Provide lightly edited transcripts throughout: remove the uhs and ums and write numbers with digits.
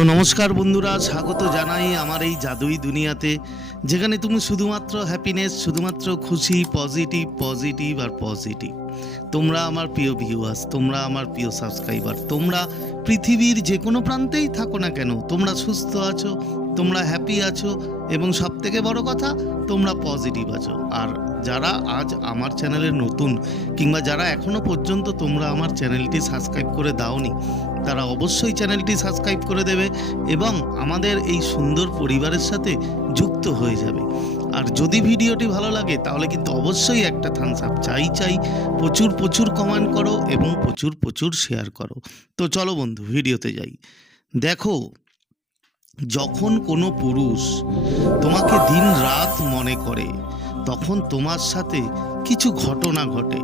তো নমস্কার বন্ধুরা, স্বাগত জানাই আমার এই জাদুই দুনিয়াতে, যেখানে তুমি শুধুমাত্র হ্যাপিনেস, শুধুমাত্র খুশি, পজিটিভ পজিটিভ আর পজিটিভ। তোমরা আমার প্রিয় ভিউয়ার্স, তোমরা আমার প্রিয় সাবস্ক্রাইবার, তোমরা পৃথিবীর যে কোনো প্রান্তেই থাকো না কেন, তোমরা সুস্থ আছো, তোমরা হ্যাপি আছো এবং সবথেকে বড় কথা তোমরা পজিটিভ আছো। আর যারা আজ আমার চ্যানেলে নতুন কিংবা যারা এখনও পর্যন্ত তোমরা আমার চ্যানেলটি সাবস্ক্রাইব করে দাওনি, তারা অবশ্যই চ্যানেলটি সাবস্ক্রাইব করে দেবে এবং আমাদের এই সুন্দর পরিবারের সাথে যুক্ত হয়ে যাবে। আর যদি ভিডিওটি ভালো লাগে তাহলে কিন্তু অবশ্যই একটা থামস আপ চাই। প্রচুর প্রচুর কমেন্ট করো এবং প্রচুর প্রচুর শেয়ার করো। তো চলো বন্ধু, ভিডিওতে যাই। দেখো, যখন কোনো পুরুষ তোমাকে দিন রাত মনে করে, তখন তোমার সাথে কিছু ঘটনা ঘটে।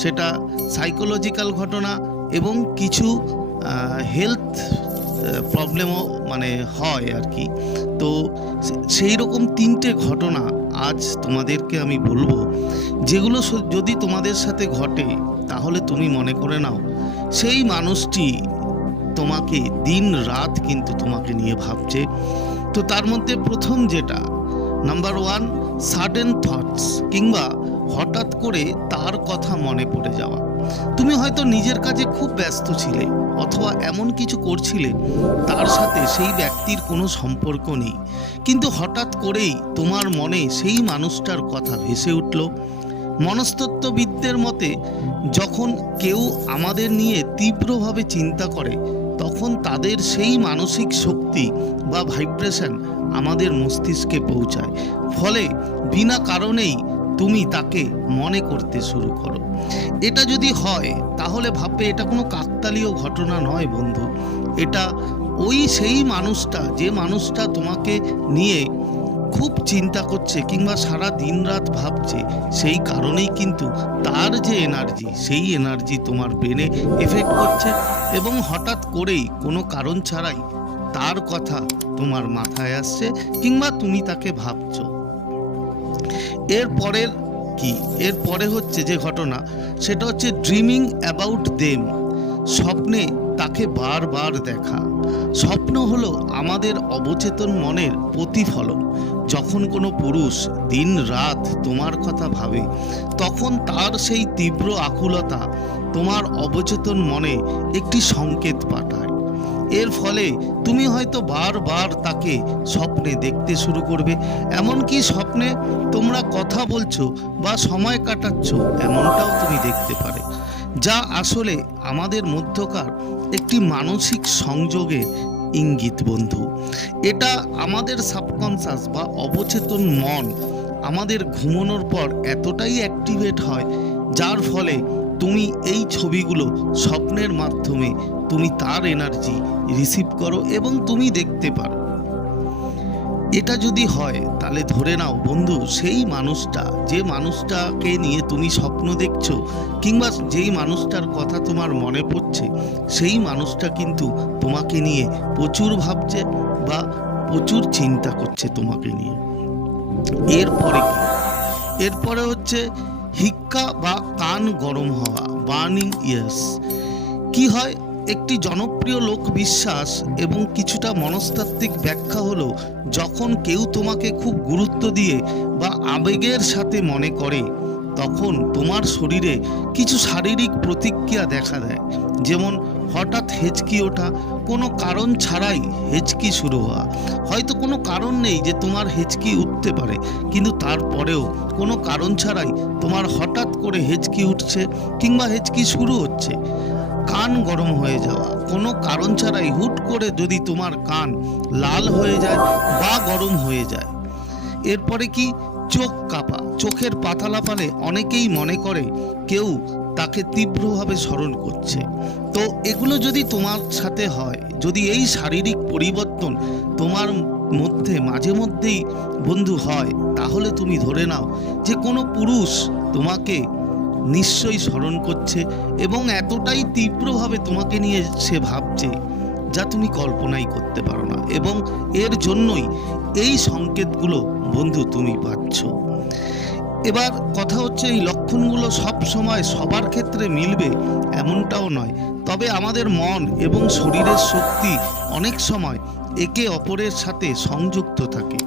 সেটা সাইকোলজিক্যাল ঘটনা এবং কিছু হেলথ প্রবলেমও হয় আর কি। তো সেই রকম 3টে ঘটনা আজ তোমাদেরকে আমি বলবো, যেগুলো যদি তোমাদের সাথে ঘটে তাহলে তুমি মনে করে নাও সেই মানুষটি তোমাকে দিন রাত কিন্তু তোমাকে নিয়ে ভাবছে। তো তার মধ্যে প্রথম যেটা, নাম্বার 1, সাডেন থটস, কিংবা হঠাৎ করে তার কথা মনে পড়ে যাওয়া। তুমি হয়তো নিজের কাজে খুব ব্যস্ত ছিলে অথবা এমন কিছু করছিলে তার সাথে সেই ব্যক্তির কোনো সম্পর্ক নেই, কিন্তু হঠাৎ করেই তোমার মনে সেই মানুষটার কথা ভেসে উঠল। মনস্তত্ত্ববিদদের মতে, যখন কেউ আমাদের নিয়ে তীব্রভাবে চিন্তা করে তখন তাদের সেই মানসিক শক্তি বা ভাইব্রেশন আমাদের মস্তিষ্কে পৌঁছায়, ফলে বিনা কারণেই তুমি তাকে মনে করতে শুরু করো। এটা যদি হয় তাহলে ভাববে এটা কোনো কাকতালীয় ঘটনা নয় বন্ধু, এটা সেই মানুষটা, যে মানুষটা তোমাকে নিয়ে খুব চিন্তা করছে কিংবা সারা দিন রাত ভাবছে, সেই কারণেই কিন্তু তার যে এনার্জি, সেই এনার্জি তোমার ব্রেনে এফেক্ট করছে এবং হঠাৎ করেই কোনো কারণ ছাড়াই তার কথা তোমার মাথায় আসছে কিংবা তুমি তাকে ভাবছো। এরপরে হচ্ছে যে ঘটনা, সেটা হচ্ছে ড্রিমিং অ্যাবাউট দেম, স্বপ্নে তাকে বারবার দেখা। স্বপ্ন হলো আমাদের অবচেতন মনের প্রতিফলন। যখন কোনো পুরুষ দিন রাত তোমার কথা ভাবে, তখন তার সেই তীব্র আকুলতা তোমার অবচেতন মনে একটি সংকেত পাঠায়। এর ফলে তুমি হয়তো বারবার তাকে স্বপ্নে দেখতে শুরু করবে, এমনকি স্বপ্নে তোমরা কথা বলছো বা সময় কাটাচ্ছ এমনটাও তুমি দেখতে পারে, যা আসলে আমাদের মধ্যকার একটি মানসিক সংযোগের ইঙ্গিত বন্ধু। এটা আমাদের সাবকনশাস বা অবচেতন মন আমাদের ঘুমানোর পর এতটাই অ্যাক্টিভেট হয়, যার ফলে তুমি এই ছবিগুলো স্বপ্নের মাধ্যমে তুমি তার এনার্জি রিসিভ করো এবং তুমি দেখতে পারো। এটা যদি হয় তাহলে ধরে নাও বন্ধু, সেই মানুষটা, যে মানুষটাকে নিয়ে তুমি স্বপ্ন দেখছো কিংবা যেই মানুষটার কথা তোমার মনে পড়ছে, সেই মানুষটা কিন্তু তোমাকে নিয়ে প্রচুর ভাবছে বা প্রচুর চিন্তা করছে তোমাকে নিয়ে। এরপরে হচ্ছে হিক্কা বা কান গরম হওয়া, বার্নিং ইয়ার্স। কি হয়, একটি জনপ্রিয় লোক বিশ্বাস এবং কিছুটা মনস্তাত্ত্বিক ব্যাখ্যা হলো, যখন কেউ তোমাকে খুব গুরুত্ব দিয়ে বা আবেগের সাথে মনে করে, তখন তোমার শরীরে কিছু শারীরিক প্রতিক্রিয়া দেখা দেয়। যেমন হঠাৎ হেঁচকি ওঠা, কোনো কারণ ছাড়াই হেঁচকি শুরু হওয়া। হয়তো কোনো কারণ নেই যে তোমার হেঁচকি উঠতে পারে, কিন্তু তারপরেও কোনো কারণ ছাড়াই তোমার হঠাৎ করে হেঁচকি উঠছে কিংবা হেঁচকি শুরু হচ্ছে। কান গরম হয়ে যাওয়া, কোনো কারণ ছাড়াই হুট করে যদি তোমার কান লাল হয়ে যায় বা গরম হয়ে যায়। এরপরে কি, চোখ কাঁপা, চোখের পাতা লাফালে অনেকেই মনে করে কেউ তাকে তীব্রভাবে স্মরণ করছে। তো এগুলো যদি তোমার সাথে হয়, যদি এই শারীরিক পরিবর্তন তোমার মধ্যে মাঝে মধ্যেই বন্ধু হয়, তাহলে তুমি ধরে নাও যে কোনো পুরুষ তোমাকে নিশ্চয়ই স্মরণ করছে এবং এতটাই তীব্রভাবে তোমাকে নিয়ে সে ভাবছে, যা তুমি কল্পনাই করতে পারো না। এবং এর জন্যই এই সংকেতগুলো বন্ধু তুমি পাচ্ছ। এবার কথা হচ্ছে, এই লক্ষণগুলো সব সময় সবার ক্ষেত্রে মিলবে এমনটাও নয়। তবে আমাদের মন এবং শরীরের শক্তি অনেক সময় একে অপরের সাথে সংযুক্ত থাকে।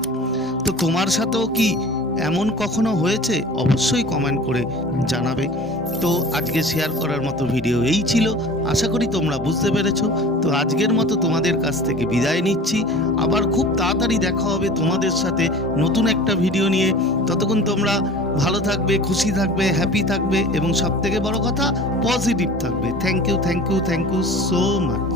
তো তোমার সাথেও কি এমন কখনো হয়েছে? অবশ্যই কমেন্ট করে জানাবে। তো আজকে শেয়ার করার মতো ভিডিও এই ছিল। আশা করি তোমরা বুঝতে পেরেছো। তো আজকের মতো তোমাদের কাছ থেকে বিদায় নিচ্ছি। আবার খুব তাড়াতাড়ি দেখা হবে তোমাদের সাথে নতুন একটা ভিডিও নিয়ে। ততক্ষণ তোমরা ভালো থাকবে, খুশি থাকবে, হ্যাপি থাকবে এবং সবথেকে বড় কথা পজিটিভ থাকবে। Thank you, thank you, thank you so much.